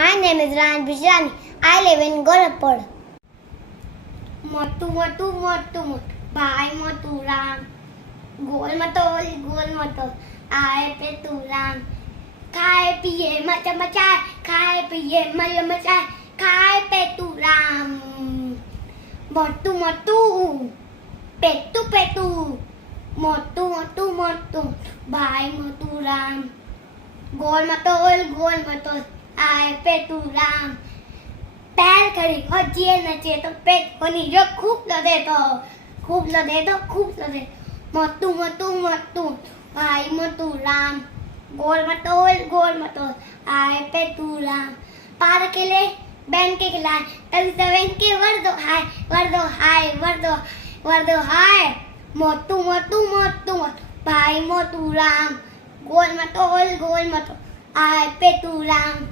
My name is Ran Bijrani. I live in Gorakhpur. મોટું મોટું મોટું મોટું ભાઈ મોટું રામ ગોલ મટોલ આય પે તું રામ ખાય પીએ મચા મચાય ખાય પીએ મલ મચાય ખાય પે તું રામ મોટું મોટું પેટું પેટું મોટું મોટું મોટું ભાઈ મોટું રામ ગોલ મટોલ આય પે તું રામ पैर खड़ी और जिए नचे तो पेट होनी जो खूब लदे तो मोटू मोटू मोटू भाई मोटू राम गोल मटोल आए पे तू राम पार के ले बैन के खिलाए तभी सवेन के वर्दो हाय मोटू मोटू मोटू भाई मोटू राम गोल मटोल आए पे तू राम